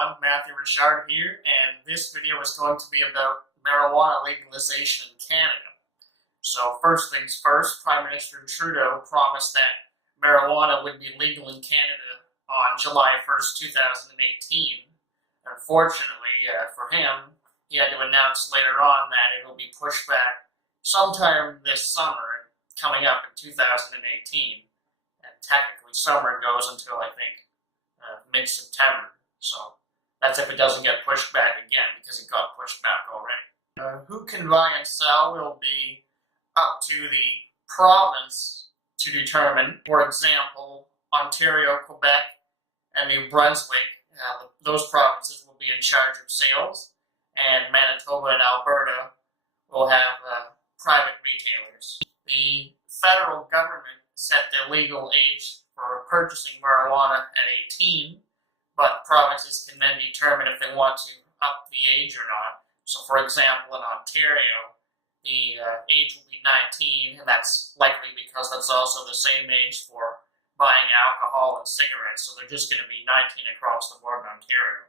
everyone, Matthew Richard here, and this video is going to be about marijuana legalization in Canada. So first things first, Prime Minister Trudeau promised that marijuana would be legal in Canada on July 1st, 2018. Unfortunately for him, he had to announce later on that it will be pushed back sometime this summer, coming up in 2018. And technically summer goes until, I think, mid-September. So that's if it doesn't get pushed back again, because it got pushed back already. Who can buy and sell will be up to the province to determine. For example, Ontario, Quebec, and New Brunswick, those provinces will be in charge of sales, and Manitoba and Alberta will have private retailers. The federal government set the legal age for purchasing marijuana at 18, but provinces can then determine if they want to up the age or not. So for example, in Ontario, the age will be 19, and that's likely because that's also the same age for buying alcohol and cigarettes, so they're just going to be 19 across the board in Ontario.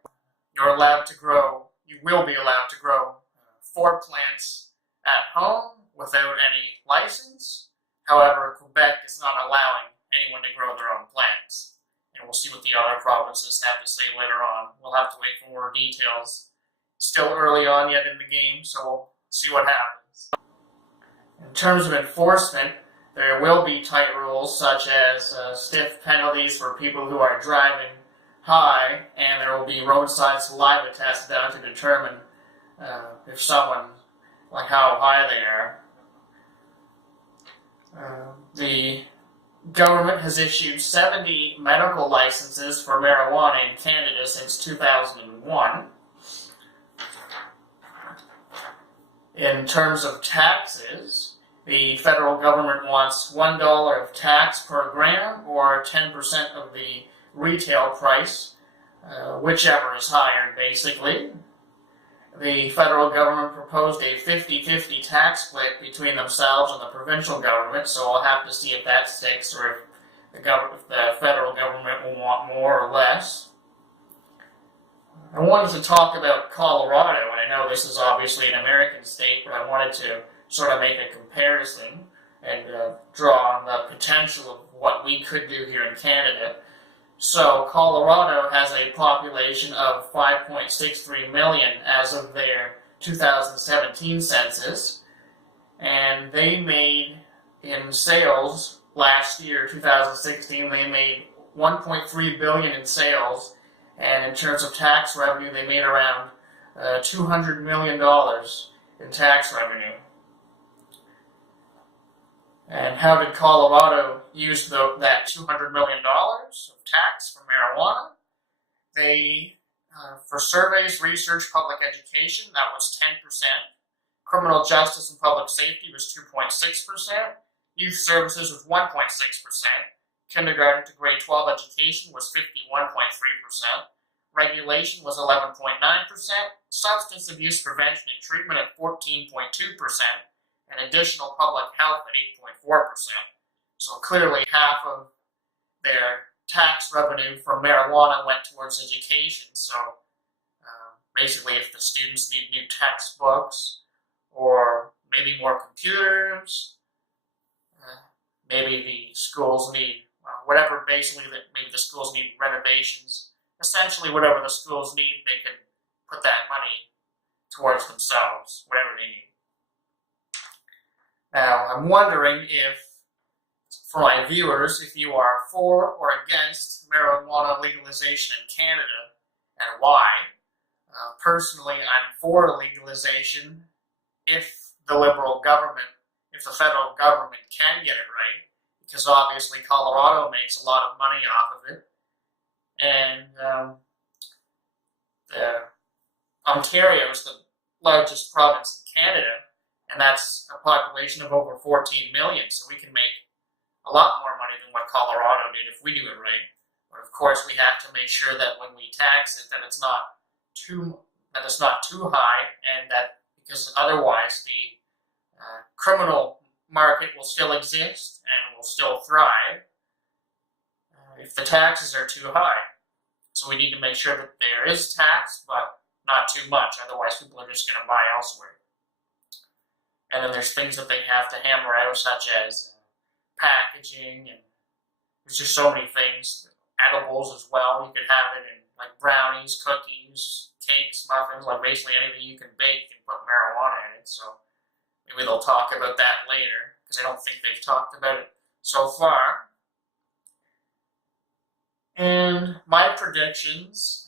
You will be allowed to grow 4 plants at home without any license. However, Quebec is not allowing anyone to grow their own plants. And we'll see what the other provinces have to say later on. We'll have to wait for more details. Still early on yet in the game, so we'll see what happens. In terms of enforcement, there will be tight rules such as stiff penalties for people who are driving high, and there will be roadside saliva tests done to determine if someone, like how high they are. The government has issued 70 medical licenses for marijuana in Canada since 2001. In terms of taxes, the federal government wants $1 of tax per gram or 10% of the retail price, whichever is higher, basically. The federal government proposed a 50-50 tax split between themselves and the provincial government, so we'll have to see if that sticks or if the federal government will want more or less. I wanted to talk about Colorado, and I know this is obviously an American state, but I wanted to sort of make a comparison and draw on the potential of what we could do here in Canada. So Colorado has a population of 5.63 million as of their 2017 census, and they made in sales last year, 2016, they made $1.3 billion in sales, and in terms of tax revenue, they made around $200 million in tax revenue. And how did Colorado use that $200 million of tax for marijuana? They, for surveys, research, public education, that was 10%. Criminal justice and public safety was 2.6%. Youth services was 1.6%. Kindergarten to grade 12 education was 51.3%. Regulation was 11.9%. Substance abuse prevention and treatment at 14.2%. And additional public health at 8.4%. So clearly half of their tax revenue from marijuana went towards education. So basically if the students need new textbooks or maybe more computers, maybe the schools need, whatever basically that maybe the schools need renovations, essentially whatever the schools need, they could put that money towards themselves, whatever they need. Now, I'm wondering if, for my viewers, if you are for or against marijuana legalization in Canada, and why. Personally, I'm for legalization if the federal government can get it right, because obviously Colorado makes a lot of money off of it, and Ontario is the largest province in Canada, and that's a population of over 14 million, so we can make a lot more money than what Colorado did if we do it right. But of course, we have to make sure that when we tax it, that it's not too high, and that because otherwise the criminal market will still exist and will still thrive if the taxes are too high. So we need to make sure that there is tax, but not too much, otherwise people are just going to buy elsewhere. And then there's things that they have to hammer out, such as packaging, and there's just so many things. Edibles as well, you could have it in like brownies, cookies, cakes, muffins, like basically anything you can bake and put marijuana in it. So maybe they'll talk about that later, because I don't think they've talked about it so far. And my predictions,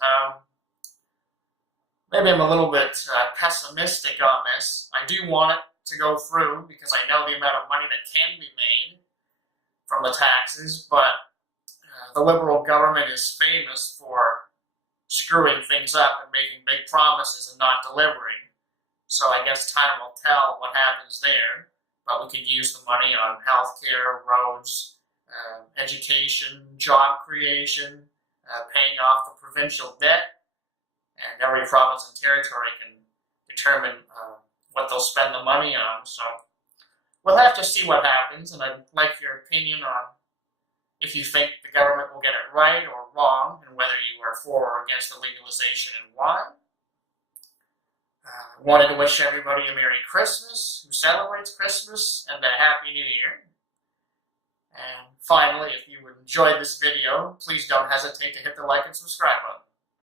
maybe I'm a little bit pessimistic on this. I do want it to go through because I know the amount of money that can be made from the taxes, but the Liberal government is famous for screwing things up and making big promises and not delivering. So I guess time will tell what happens there, but we could use the money on healthcare, roads, education, job creation, paying off the provincial debt, and every province and territory can determine what they'll spend the money on. So we'll have to see what happens, and I'd like your opinion on if you think the government will get it right or wrong, and whether you are for or against the legalization and why. I wanted to wish everybody a Merry Christmas who celebrates Christmas, and a Happy New Year. And finally, if you enjoyed this video, please don't hesitate to hit the like and subscribe button.